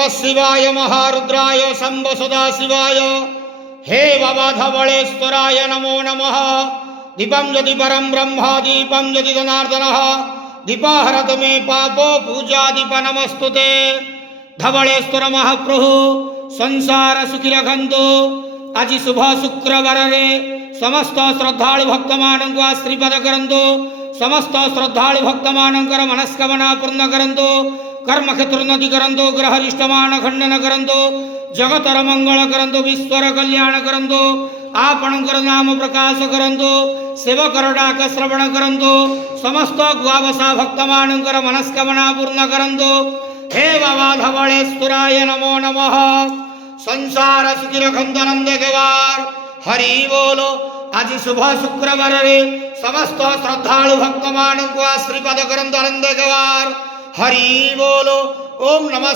नमः शिवाय महारुद्राय शंभ सदाशिवाय हे बाबा धवलेश्वराय नमो नमः। दीपं यदि परं ब्रह्मा दीपं यदि जनार्दनः दीपाहरतु मे पापो पूजा दीप नमस्तुते। धवलेश्वर महाप्रभु संसार सुखी रखंतु। आज शुभ शुक्रवार रे समस्त श्रद्धालु भक्त मानक आशीर्वाद करंतु। समस्त श्रद्धालु भक्त मानकर मनस्कामना पूर्ण करंतु। कर्म क्षेत्र उन्नति करंतु। ग्रह रिष्टमान खंडन करंतु। जगतर मंगल करंतु। विश्वर कल्याण करंतु। आपणकर नाम प्रकाश करंतु। सेवकर डाक श्रवण करंतु। समस्त गुआवसा भक्त मानकर मनस्कामना पूर्ण करंतु। हे बाबा धवलेश्वराय नमो नमः। संसार सुखी रखंतु नंद गवार हरि बोलो। आज शुभ शुक्रवार रे समस्त श्रद्धालु भक्त मानक आशीर्वाद करंतु नंद गवार हरि बोलो। ओम नमः।